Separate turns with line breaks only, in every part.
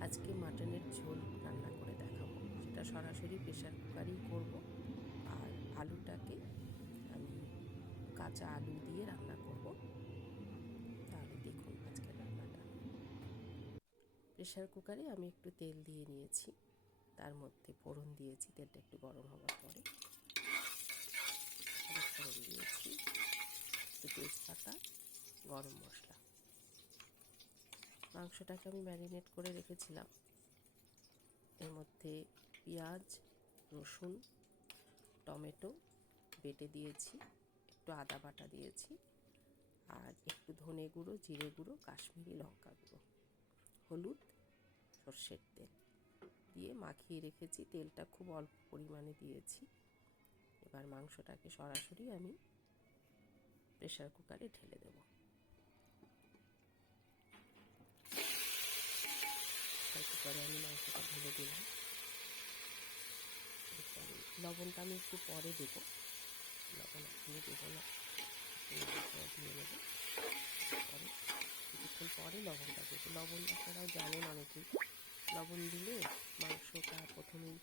আজকে মাটনের ঝোল রান্না করে দেখাবো। সেটা সরাসরি প্রেশার কুকারেই করব। আর আলুটাকে আমি কাঁচা আলু দিয়ে রান্না করব। তাহলে দেখুন আজকে রান্নাটা। প্রেশার কুকারে আমি একটু তেল দিয়ে নিয়েছি। তার মধ্যে ফোড়ন দিয়েছি, তেলটা একটু গরম হওয়ার পরে। ফোড়ন দিয়েছি। একটু তেজপাতা, গরম মশলা। মাংসটাকে আমি ম্যারিনেট করে রেখেছিলাম। এর মধ্যে পেঁয়াজ, রসুন, টমেটো বেটে দিয়েছি, একটু আদা বাটা দিয়েছি, আর একটু ধনে গুঁড়ো, জিরে গুঁড়ো, কাশ্মীরি লঙ্কা গুঁড়ো, হলুদ, সর্ষের তেল দিয়ে মাখিয়ে রেখেছি। তেলটা খুব অল্প পরিমাণে দিয়েছি। এবার মাংসটাকে সরাসরি আমি প্রেশার কুকারে ঢেলে দেবো। প্রেশার কুকারে আমি মাংসটা ঢেলে দিলাম। লবণটা আমি একটু পরে দেবো। লবণ এখনই দেবো না। দিয়ে দেবো। পরে কিছুক্ষণ পরে লবণটা দেবো। লবণ আপনারাও জানেন অনেকেই, লবণ দিলে মাংসটা প্রথমেই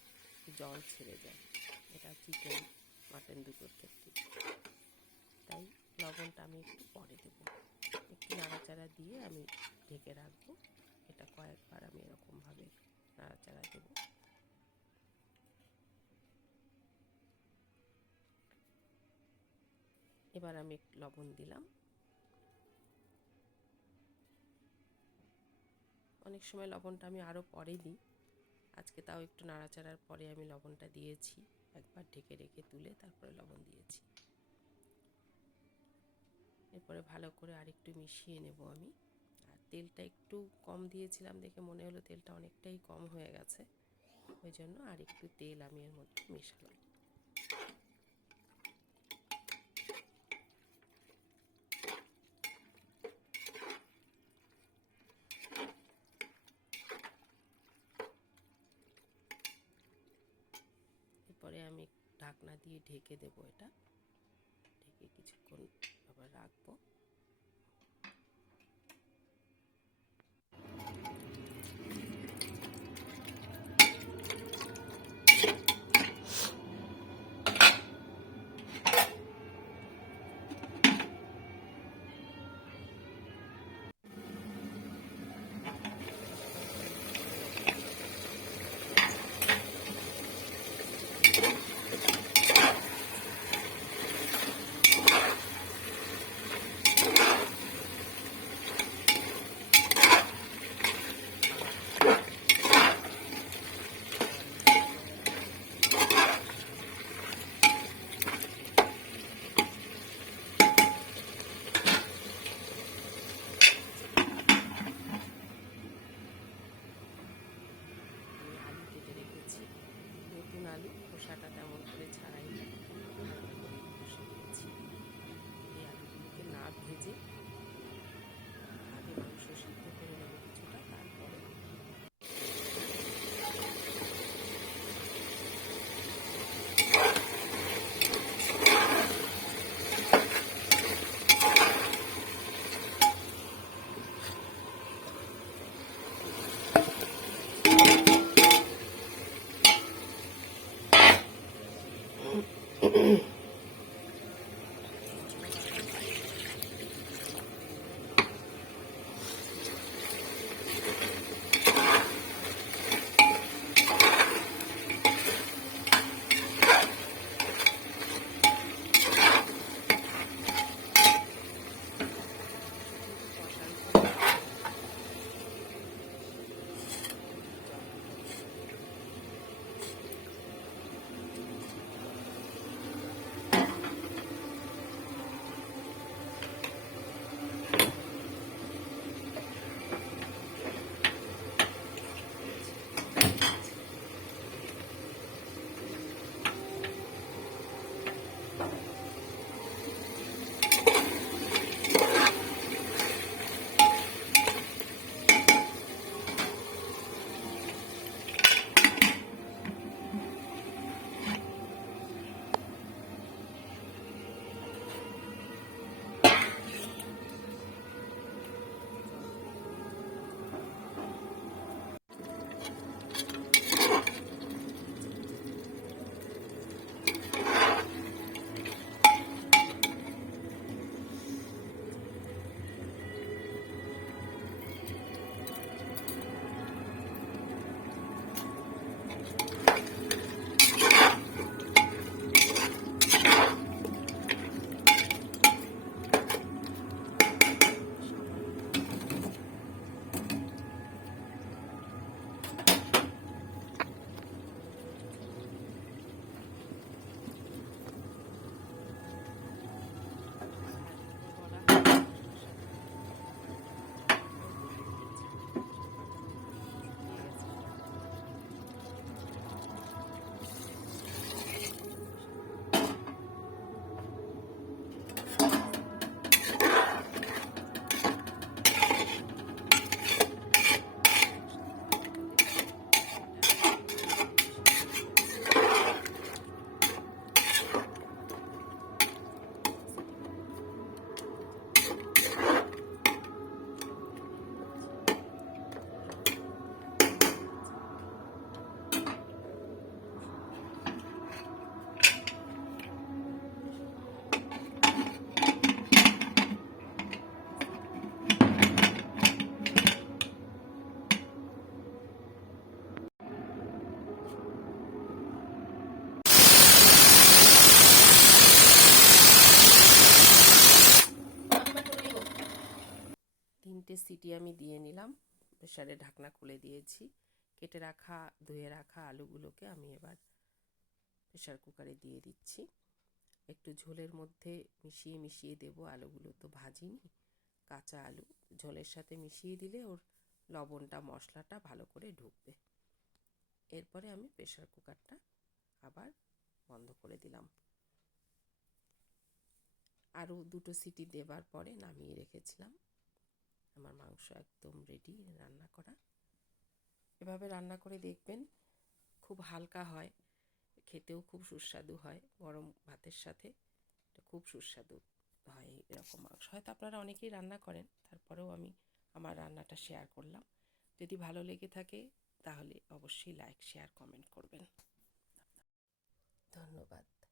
জল ছেড়ে যায়। এটা চিকেন, মাটন দুটোর ক্ষেত্রে। তাই লবণটা আমি একটু পরে দেবো। একটু নাড়াচাড়া দিয়ে আমি ঢেকে রাখব। এটা কয়েকবার আমি এরকমভাবে নাড়াচাড়া দেবো। এবার আমি লবণ দিলাম। অনেক সময় লবণটা আমি আরও পরে দিই। আজকে তাও একটু নাড়াচাড়ার পরে আমি লবণটা দিয়েছি। একবার ঢেকে রেখে তুলে তারপরে লবণ দিয়েছি। এরপরে ভালো করে আরেকটু মিশিয়ে নেব আমি। তেলটা একটু কম দিয়েছিলাম দেখে মনে হলো তেলটা অনেকটাই কম হয়ে গেছে। ওই জন্য আর একটু তেল আমি এর মধ্যে মেশালাম। এরপরে আমি ঢাকনা দিয়ে ঢেকে দেবো এটা। ঢেকে কিছুক্ষণ আবার রাখব। Thank you. আলু খোসাটা তেমন করে ছাড়াই তিনটে সিটি আমি দিয়ে নিলাম। প্রেশারে ঢাকনা খুলে দিয়েছি। কেটে রাখা, ধুয়ে রাখা আলুগুলোকে আমি এবার প্রেশার কুকারে দিয়ে দিচ্ছি। একটু ঝোলের মধ্যে মিশিয়ে মিশিয়ে দেবো আলুগুলো তো ভাজিনি। কাঁচা আলু, ঝোলের সাথে মিশিয়ে দিলে ওর লবণটা, মশলাটা ভালো করে ঢুকবে। এরপরে আমি প্রেশার কুকারটা আবার বন্ধ করে দিলাম। আরও দুটো সিটি দেবার পরে নামিয়ে রেখেছিলাম। আমার মাংস একদম রেডি রান্না করা। এভাবে রান্না করে দেখবেন খুব হালকা হয়, খেতেও খুব সুস্বাদু হয়, গরম ভাতের সাথে এটা খুব সুস্বাদু হয় এরকম মাংস। হয়তো আপনারা অনেকেই রান্না করেন, তারপরেও আমি আমার রান্নাটা শেয়ার করলাম। যদি ভালো লেগে থাকে, তাহলে অবশ্যই লাইক শেয়ার কমেন্ট করবেন। ধন্যবাদ।